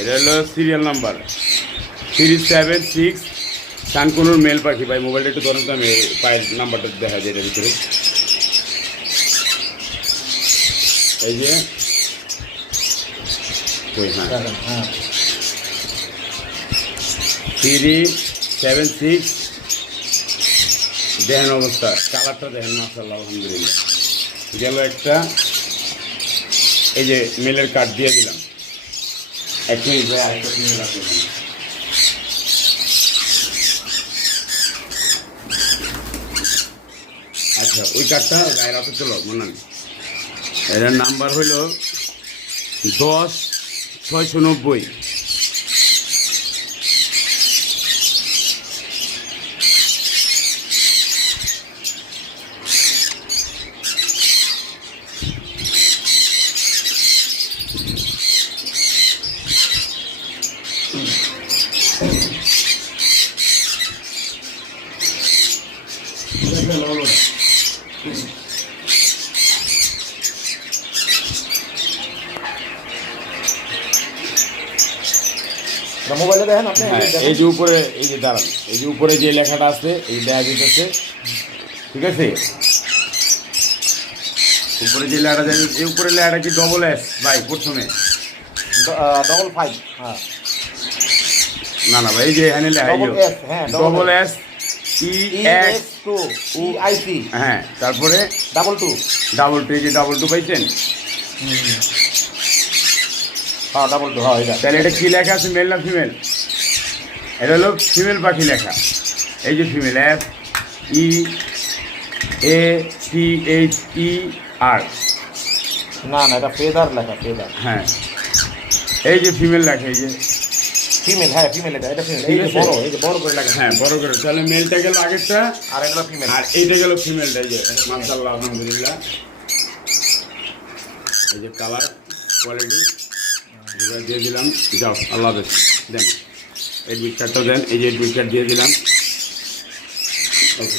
এটা হলো serial number 376 সানকুনুর mail পাখি। ভাই মোবাইলটা একটু ধরেন তো, আমি পায়ের নাম্বারটা দেখা যায় এটার ভিতরে। এই যে ওই হ্যাঁ 376 দেখেন অবস্থা, কালারটা দেখেন মাশাআল্লাহ আলহামদুলিল্লাহ। গেল একটা, এই যে মেলের কার্ড দিয়ে দিলাম। এক মিনিট ভাই, আরেকটা মেল আছে। আচ্ছা ওই কার্ডটা গায়ের হাতে চলো মনে নেই। এটার নাম্বার হইল 10-690। মোবাইলে দেখেন আপনি। এই যে উপরে, এই যে দাঁড়ান, এই যে উপরে যে লেখাটা আছে এই দেখা যেতেছে, ঠিক আছে? উপরে যে লেখাটা দেখা যাচ্ছে, এই উপরে লেখাটা কি ডবল এস ভাই প্রথমে? 555 হ্যাঁ। না না ভাই, এই যে এখানে লেখা ডবল এস EX2 EIC হ্যাঁ, তারপরে 22 এই যে 22 পাইছেন? হ্যাঁ 22 হ্যাঁ এটা। তাহলে এটা কি লেখা আছে, মেল না ফিমেল? এটা হলো ফিমেল পাখি লেখা। এই যে ফিমেল FEATHER। না না এটা ফেদার লেখা, ফেদার। হ্যাঁ এই যে ফিমেল লেখা, এই যে ফিমেল। হ্যাঁ ফিমেল, এটা ফিমেল। এই যে বড়, এই যে বড় করে লেখা। হ্যাঁ বড় করে। তাহলে মেলটা গেল আগেরটা, আর এটা ফিমেল, আর এইটা গেল ফিমেলটা। এই যে মাশাআল্লাহ আলহামদুলিল্লাহ। এই যে কালার কোয়ালিটি দিয়ে দিলাম। যাও, আল্লাহ হাফেজ। দেন এডমিট কার্ডটা দেন, এই যে এডমিট কার্ড দিয়ে দিলাম। ওকে।